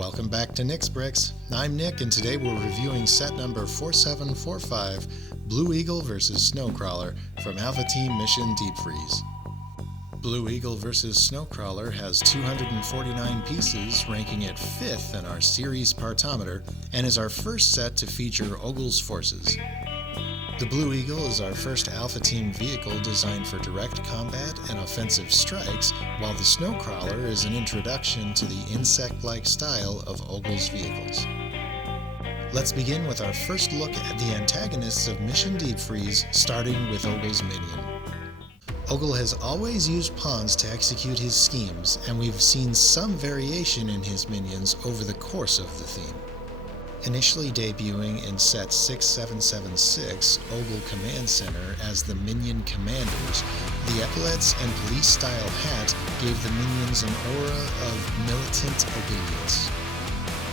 Welcome back to Nick's Bricks. I'm Nick, and today we're reviewing set number 4745, Blue Eagle vs. Snowcrawler from Alpha Team Mission Deep Freeze. Blue Eagle vs. Snowcrawler has 249 pieces, ranking it 5th in our series partometer, and is our first set to feature Ogle's forces. The Blue Eagle is our first Alpha Team vehicle designed for direct combat and offensive strikes, while the Snowcrawler is an introduction to the insect-like style of Ogle's vehicles. Let's begin with our first look at the antagonists of Mission Deep Freeze, starting with Ogle's minion. Ogle has always used pawns to execute his schemes, and we've seen some variation in his minions over the course of the theme. Initially debuting in set 6776, Ogle Command Center as the Minion Commanders, the epaulets and police-style hat gave the minions an aura of militant obedience.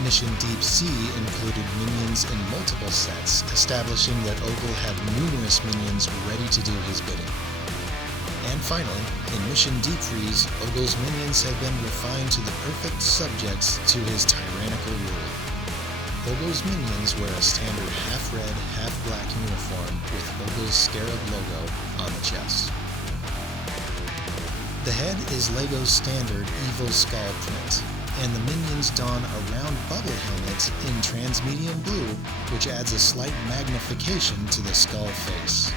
Mission Deep Sea included minions in multiple sets, establishing that Ogle had numerous minions ready to do his bidding. And finally, in Mission Deep Freeze, Ogle's minions have been refined to the perfect subjects to his tyrannical rule. Ogle's minions wear a standard half-red, half-black uniform with Ogle's scarab logo on the chest. The head is LEGO's standard Evil Skull print, and the minions don a round bubble helmet in transmedium blue, which adds a slight magnification to the skull face.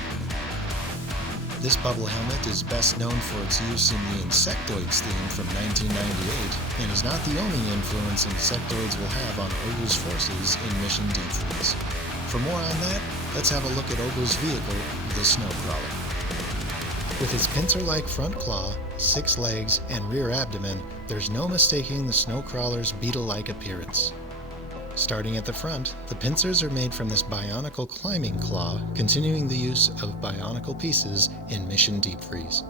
This bubble helmet is best known for its use in the Insectoids theme from 1998, and is not the only influence Insectoids will have on Ogle's forces in Mission Deep Freeze. For more on that, let's have a look at Ogle's vehicle, the Snowcrawler. With its pincer-like front claw, 6 legs, and rear abdomen, there's no mistaking the Snowcrawler's beetle-like appearance. Starting at the front, the pincers are made from this bionicle climbing claw, continuing the use of bionicle pieces in Mission Deep Freeze.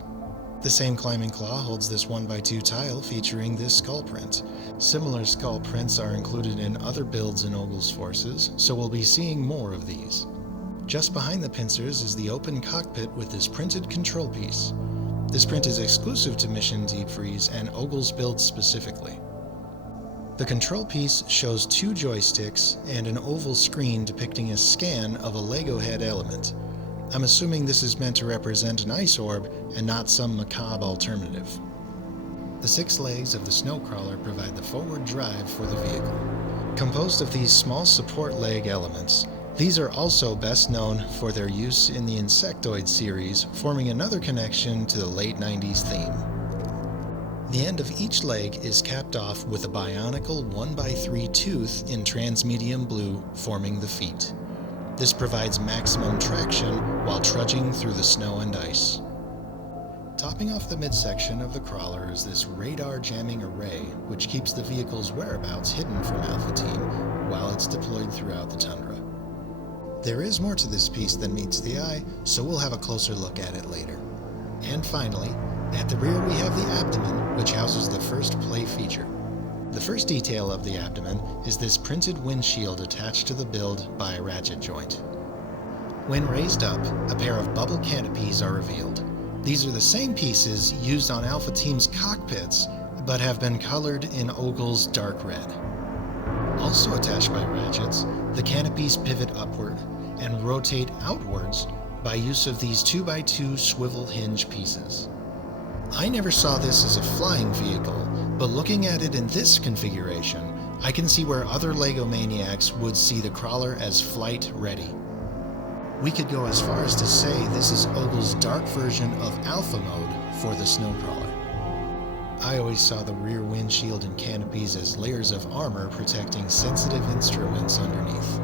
The same climbing claw holds this 1x2 tile featuring this skull print. Similar skull prints are included in other builds in Ogle's forces, so we'll be seeing more of these. Just behind the pincers is the open cockpit with this printed control piece. This print is exclusive to Mission Deep Freeze and Ogle's build specifically. The control piece shows 2 joysticks and an oval screen depicting a scan of a LEGO head element. I'm assuming this is meant to represent an ice orb and not some macabre alternative. The 6 legs of the Snowcrawler provide the forward drive for the vehicle. Composed of these small support leg elements, these are also best known for their use in the Insectoid series, forming another connection to the late 90s theme. The end of each leg is capped off with a bionicle 1x3 tooth in transmedium blue forming the feet. This provides maximum traction while trudging through the snow and ice. Topping off the midsection of the crawler is this radar jamming array, which keeps the vehicle's whereabouts hidden from Alpha Team while it's deployed throughout the tundra. There is more to this piece than meets the eye, so we'll have a closer look at it later. And finally, at the rear we have the abdomen, which houses the first play feature. The first detail of the abdomen is this printed windshield attached to the build by a ratchet joint. When raised up, a pair of bubble canopies are revealed. These are the same pieces used on Alpha Team's cockpits, but have been colored in Ogle's dark red. Also attached by ratchets, the canopies pivot upward and rotate outwards by use of these 2x2 swivel hinge pieces. I never saw this as a flying vehicle, but looking at it in this configuration, I can see where other LEGO maniacs would see the crawler as flight ready. We could go as far as to say this is Ogle's dark version of Alpha Mode for the Snowcrawler. I always saw the rear windshield and canopies as layers of armor protecting sensitive instruments underneath.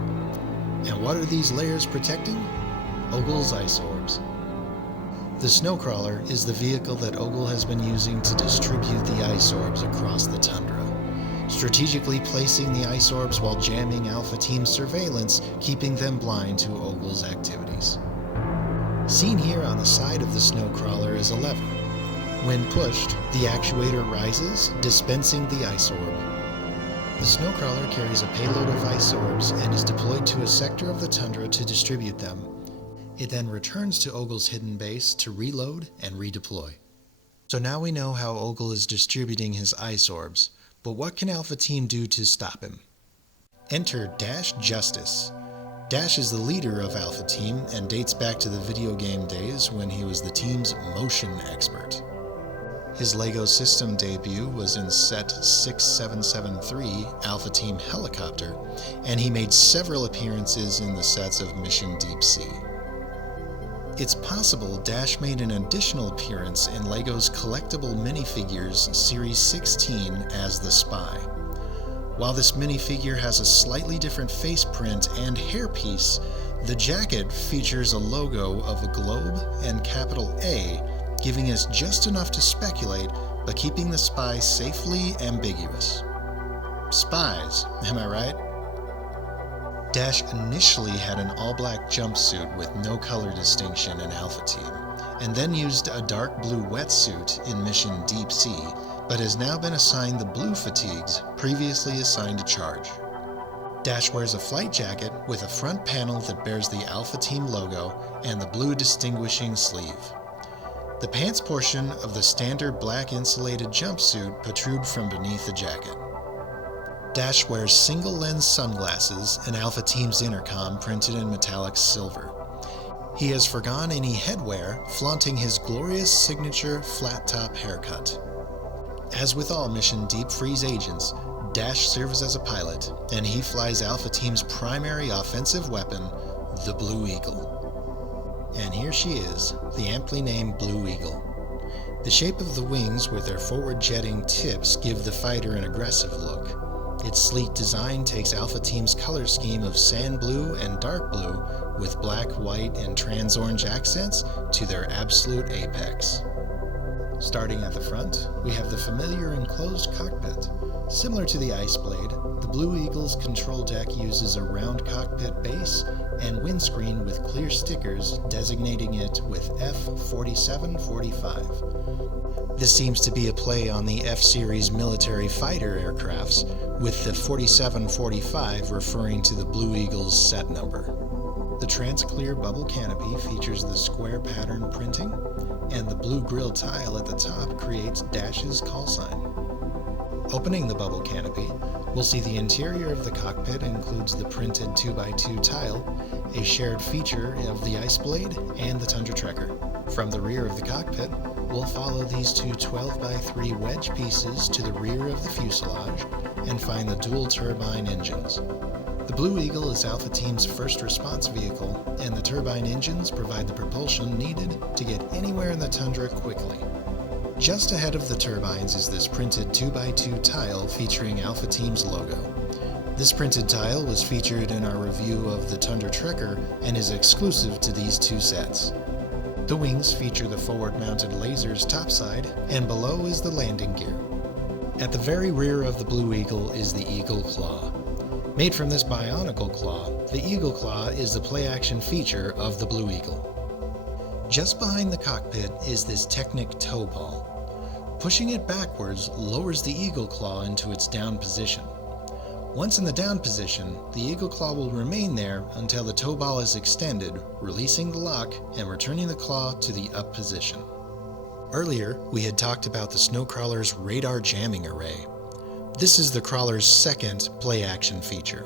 And what are these layers protecting? Ogle's ice orbs. The Snowcrawler is the vehicle that Ogle has been using to distribute the ice orbs across the tundra, strategically placing the ice orbs while jamming Alpha Team surveillance, keeping them blind to Ogle's activities. Seen here on the side of the Snowcrawler is a lever. When pushed, the actuator rises, dispensing the ice orb. The Snowcrawler carries a payload of ice orbs and is deployed to a sector of the tundra to distribute them. It then returns to Ogle's hidden base to reload and redeploy. So now we know how Ogle is distributing his ice orbs, But what can Alpha Team do to stop him? Enter Dash Justice. Dash is the leader of Alpha Team and dates back to the video game days when he was the team's motion expert. His LEGO system debut was in set 6773 Alpha Team Helicopter, and he made several appearances in the sets of Mission Deep Sea. It's possible Dash made an additional appearance in LEGO's collectible minifigures Series 16 as the Spy. While this minifigure has a slightly different face print and hairpiece, the jacket features a logo of a globe and capital A, giving us just enough to speculate, but keeping the spy safely ambiguous. Spies, am I right? Dash initially had an all-black jumpsuit with no color distinction in Alpha Team, and then used a dark blue wetsuit in Mission Deep Sea, but has now been assigned the blue fatigues previously assigned to Charge. Dash wears a flight jacket with a front panel that bears the Alpha Team logo and the blue distinguishing sleeve. The pants portion of the standard black insulated jumpsuit protrude from beneath the jacket. Dash wears single-lens sunglasses and Alpha Team's intercom printed in metallic silver. He has forgone any headwear, flaunting his glorious signature flat-top haircut. As with all Mission Deep Freeze agents, Dash serves as a pilot, and he flies Alpha Team's primary offensive weapon, the Blue Eagle. And here she is, the amply named Blue Eagle. The shape of the wings with their forward jetting tips give the fighter an aggressive look. Its sleek design takes Alpha Team's color scheme of sand blue and dark blue with black, white, and trans-orange accents to their absolute apex. Starting at the front, we have the familiar enclosed cockpit. Similar to the Ice Blade, the Blue Eagle's control deck uses a round cockpit base and windscreen with clear stickers designating it with F-4745. This seems to be a play on the F-Series military fighter aircrafts, with the 4745 referring to the Blue Eagle's set number. The trans-clear bubble canopy features the square pattern printing, and the blue grille tile at the top creates Dash's call sign. Opening the bubble canopy, we'll see the interior of the cockpit includes the printed 2x2 tile, a shared feature of the Ice Blade and the Tundra Trekker. From the rear of the cockpit, we'll follow these two 12x3 wedge pieces to the rear of the fuselage and find the dual turbine engines. The Blue Eagle is Alpha Team's first response vehicle, and the turbine engines provide the propulsion needed to get anywhere in the tundra quickly. Just ahead of the turbines is this printed 2x2 tile featuring Alpha Team's logo. This printed tile was featured in our review of the Tundra Trekker and is exclusive to these two sets. The wings feature the forward-mounted lasers topside, and below is the landing gear. At the very rear of the Blue Eagle is the Eagle Claw. Made from this bionicle claw, the Eagle Claw is the play-action feature of the Blue Eagle. Just behind the cockpit is this Technic tow ball. Pushing it backwards lowers the Eagle Claw into its down position. Once in the down position, the Eagle Claw will remain there until the tow ball is extended, releasing the lock and returning the claw to the up position. Earlier, we had talked about the Snowcrawler's radar jamming array. This is the crawler's second play-action feature.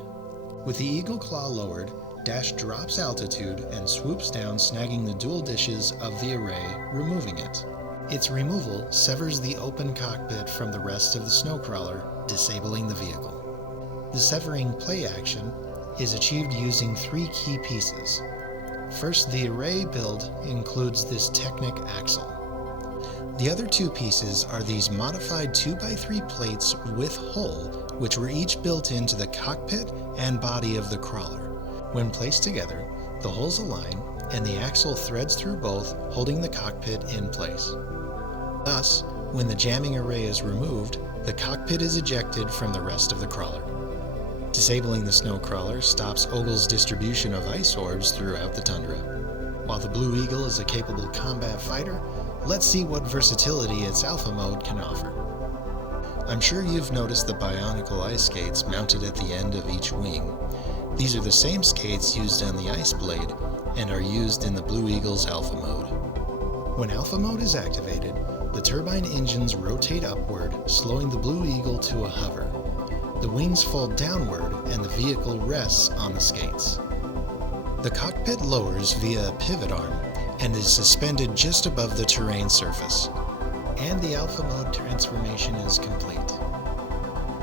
With the Eagle Claw lowered, Dash drops altitude and swoops down, snagging the dual dishes of the array, removing it. Its removal severs the open cockpit from the rest of the Snowcrawler, disabling the vehicle. The severing play action is achieved using three key pieces. First, the array build includes this Technic axle. The other two pieces are these modified 2x3 plates with hull, which were each built into the cockpit and body of the crawler. When placed together, the hulls align and the axle threads through both, holding the cockpit in place. Thus, when the jamming array is removed, the cockpit is ejected from the rest of the crawler. Disabling the Snowcrawler stops Ogle's distribution of ice orbs throughout the tundra. While the Blue Eagle is a capable combat fighter, let's see what versatility its Alpha mode can offer. I'm sure you've noticed the bionicle ice skates mounted at the end of each wing. These are the same skates used on the Ice Blade and are used in the Blue Eagle's Alpha mode. When Alpha mode is activated, The turbine engines rotate upward, slowing the Blue Eagle to a hover. The wings fall downward and the vehicle rests on the skates. The cockpit lowers via a pivot arm and is suspended just above the terrain surface. And the Alpha Mode transformation is complete.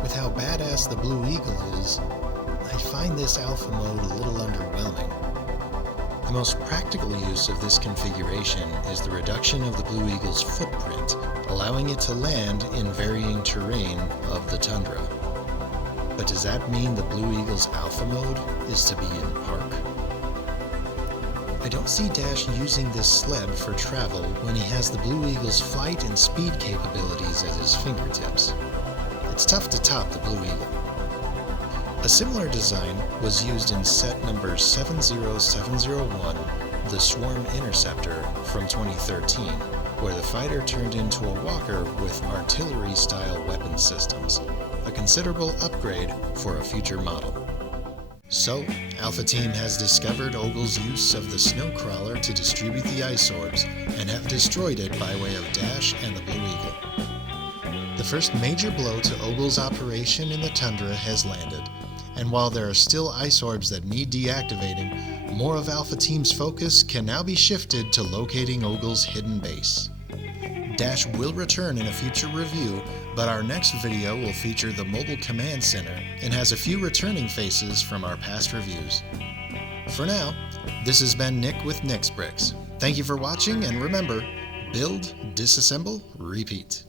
With how badass the Blue Eagle is, I find this Alpha Mode a little underwhelming. The most practical use of this configuration is the reduction of the Blue Eagle's footprint, allowing it to land in varying terrain of the tundra. But does that mean the Blue Eagle's Alpha Mode is to be in park? I don't see Dash using this sled for travel when he has the Blue Eagle's flight and speed capabilities at his fingertips. It's tough to top the Blue Eagle. A similar design was used in set number 70701, the Swarm Interceptor from 2013, where the fighter turned into a walker with artillery-style weapon systems, a considerable upgrade for a future model. So, Alpha Team has discovered Ogle's use of the Snowcrawler to distribute the ice orbs and have destroyed it by way of Dash and the Blue Eagle. The first major blow to Ogle's operation in the tundra has landed, and while there are still ice orbs that need deactivating, more of Alpha Team's focus can now be shifted to locating Ogle's hidden base. Dash will return in a future review, but our next video will feature the Mobile Command Center and has a few returning faces from our past reviews. For now, this has been Nick with Nick's Bricks. Thank you for watching, and remember, build, disassemble, repeat.